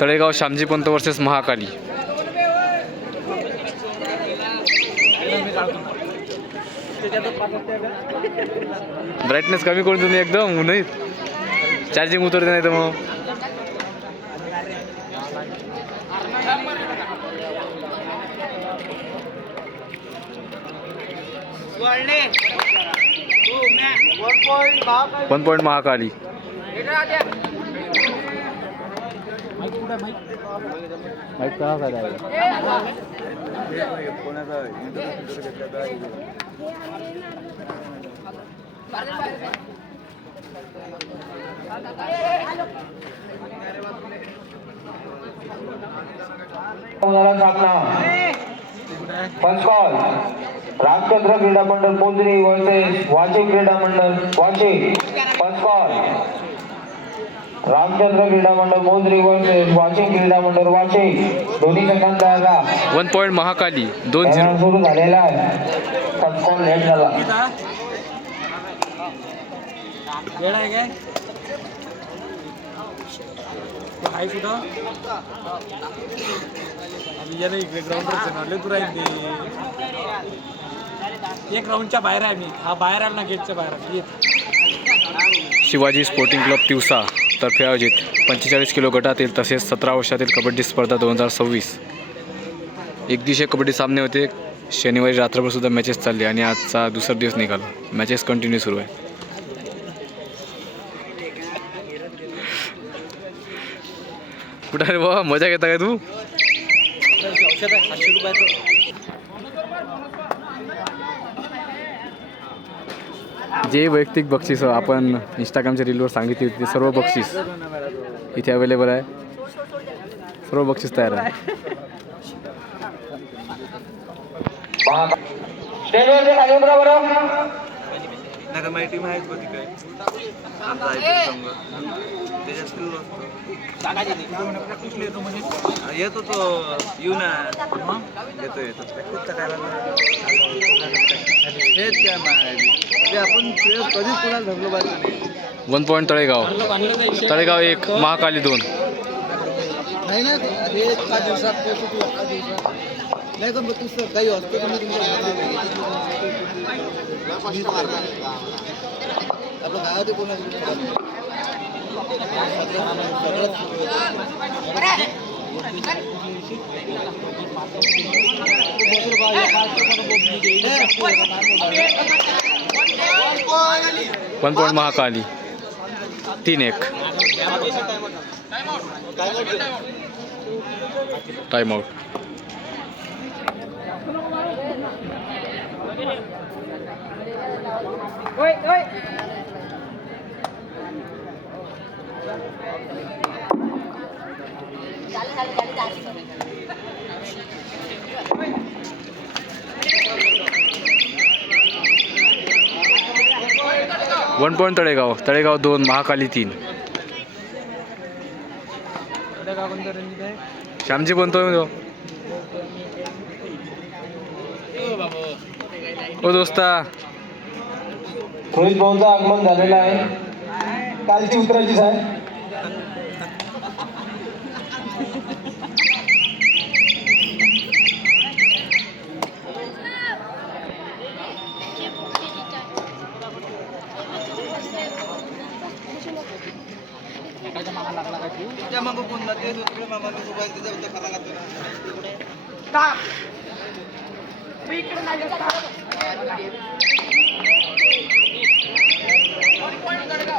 Talegaon Shyamji Pant versus Mahakali. Brightness कमी करून तुम्ही एकदम नाही चार्जिंग उतरते नाही तर मग. One point Mahakali. माईक कहा फायदा आहे. 1 कॉल रामचंद्र क्रीडा मंडळ मोजरी वर्सेस वाशी क्रीडा मंडळ वाशी. 1 कॉल रामचंद्र क्रीडा मंडळ मोजरी वर्सेस वाशी क्रीडा मंडळ वाशी. दोन्ही संघांचा 1 पॉइंट महाकाली 2-0 सुरू झालेला आहे. 1 कॉल लेट झाला. वेळ आहे काय हाय सुद्धा याला इकडे ग्राउंडवर तू राहील ते एक राऊंडच्या बाहेर आहे. मी हा बाहेर आला ना गेटच्या बाहेर येत. शिवाजी स्पोर्टिंग क्लब तिवसा तर्फे आयोजित 45 किलो गटातील तसेच 17 वर्षातील कबड्डी स्पर्धा 2026 एकदिवसीय कबड्डी सामने होते. शनिवारी रात्रभर सुद्धा मॅचेस चालले आणि आजचा दुसरा दिवस निघाला. मॅचेस कंटिन्यू सुरू आहे. कुठं रे बाबा मजा घेता काय तू. औषध आहे 700 रुपयाचं. जे वैयक्तिक बक्षीस आपण इंस्टाग्रामच्या रीलवर सांगितली होती ते सर्व बक्षीस इथे अवेलेबल आहे. सर्व बक्षीस तयार आहे. स्टेजवरती खाली उतरा बरं. नाही तर माझी टीम आहेच बघ तिकडे. आमचा आहे संघ त्याच्यात स्किल असतो. येतो तो येऊ ना येतो येतो प्रॅक्टिसचा टायमाला हेच काय माहिती आपण कधीच कोणाला धरलो पाहिजे नाही. 1 पॉइंट तळेगाव 1 महाकाली 2. नाही ना हे एका दिवसात एका दिवसात नाही तर बघ काही असतो आपलं गावात कोणाला 1 point Mahakali 3-1 time out. One point Talegaon 2 Mahakali 3. Shyamji बनतोय ओ दोस्ता. रोहित भाऊचं आगमन झालेलं आहे. कालची उतरायचीच आहे.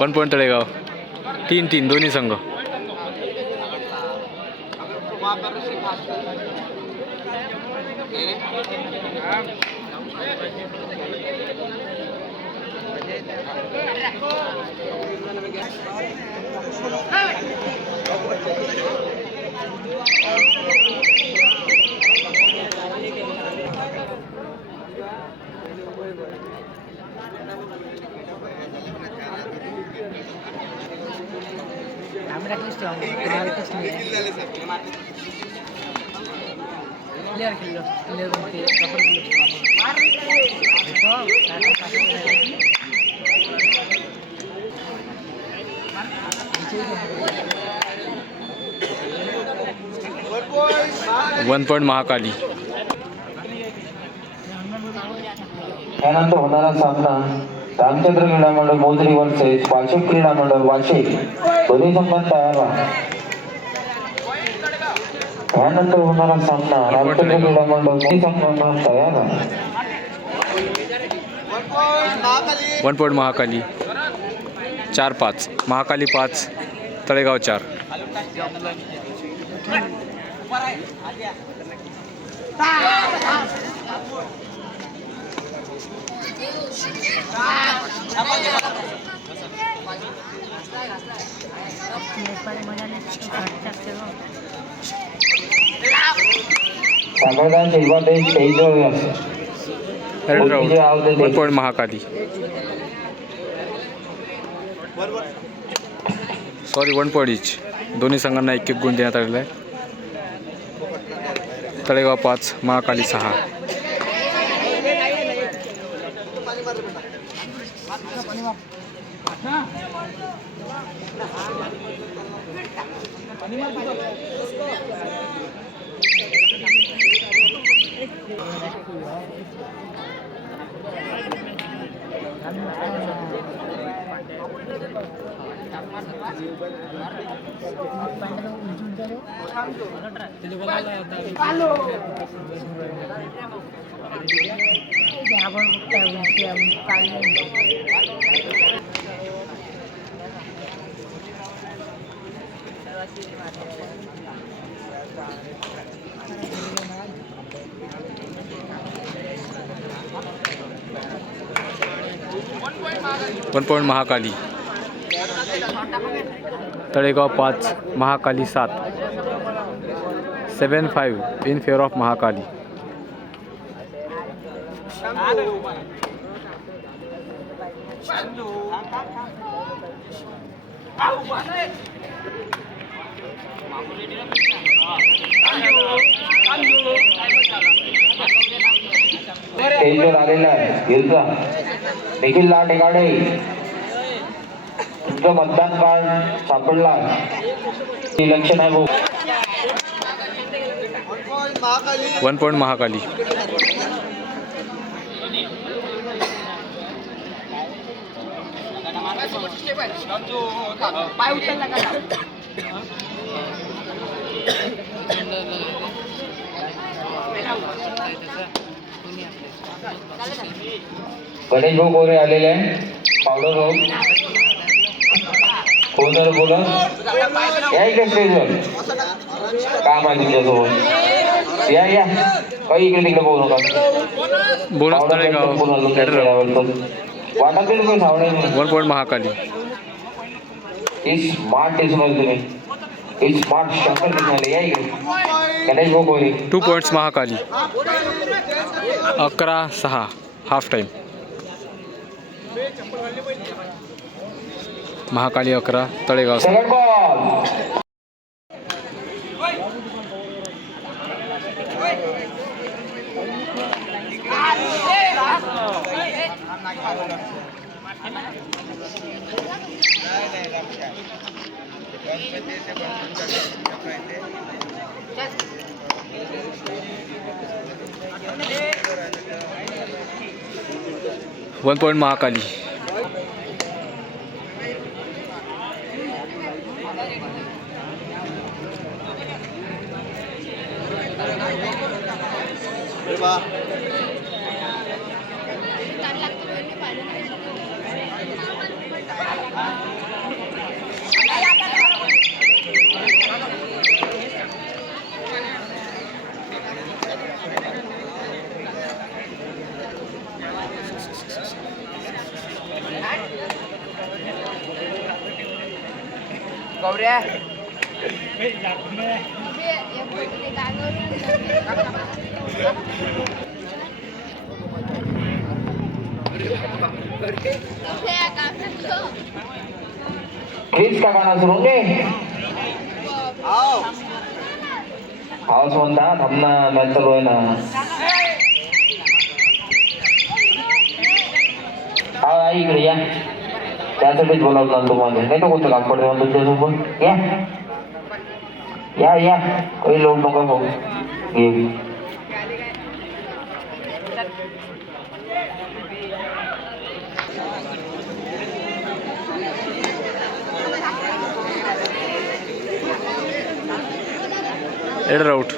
वन पॉइंट तळेगाव 3-3 दोन्ही संघ. 1 पॉईंट महाकाली. यानंतर होणारा सामना रामचंद्र क्रीडा मंडळ मोजरी वर्सेस वाशिम क्रीडा मंडळ वाशिम. दोन्ही संघ तयार राहा. यानंतर होणारा सामना रामचंद्र क्रीडा मंडळ दोन्ही संघांना तयार राहा. 1 पॉईंट महाकाली. 4-5 महाकाली 5 तळेगाव 4. सगळ्यांना शिल्पा ते स्टेजवर third round 1 point Mahakali. Sorry 1 point each. दोन्ही संघांना 1-1 गुण देण्यात आलेला आहे. Talegaon 5 Mahakali 6. One point Mahakali. Talegaon 5 Mahakali 7. 7-5 in favour of Mahakali. स्टेजवर आलेला आहे युद्धा देखील लाट एकाडे. तुमचं मतदान कार्ड सापडला लक्ष नाही भाऊ. 1 पॉईंट महाकाली. गणेश भाऊ गोरे आलेले आहे. पावडर भाऊ कोणतर बोलत या इकडे स्टेजवर. काम आहे तुमच्यासोबत. या काही इकडे तिकडे बोलू नका. बोनस तळेगाव. वाटा बिल पण सावणे 1 पॉईंट महाकाली. स्मार्ट दिसून तुम्ही स्मार्ट शंकर दिसून या इकडे. गणेश भाऊ Gore 2 points Mahakali. 11-6 half time. Mahakali 11 Talegaon 6. Second ball. One point Mahakali. गौऱ्या प्लीज का गाणं सुरू घे. हाऊस म्हणता थांबना मॅच चालू आहे ना. हा इकडे या. त्यासाठीच बोलावलं तुम्हाला. नाही तर कोणतं काम पडतं तुमच्यासोबत. या या काही लोड नका भाऊ घे. Adder out.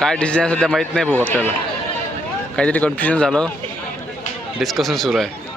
काय डिसिजन सध्या माहीत नाही भाऊ आपल्याला. काहीतरी कन्फ्युजन झालं. डिस्कशन सुरू आहे.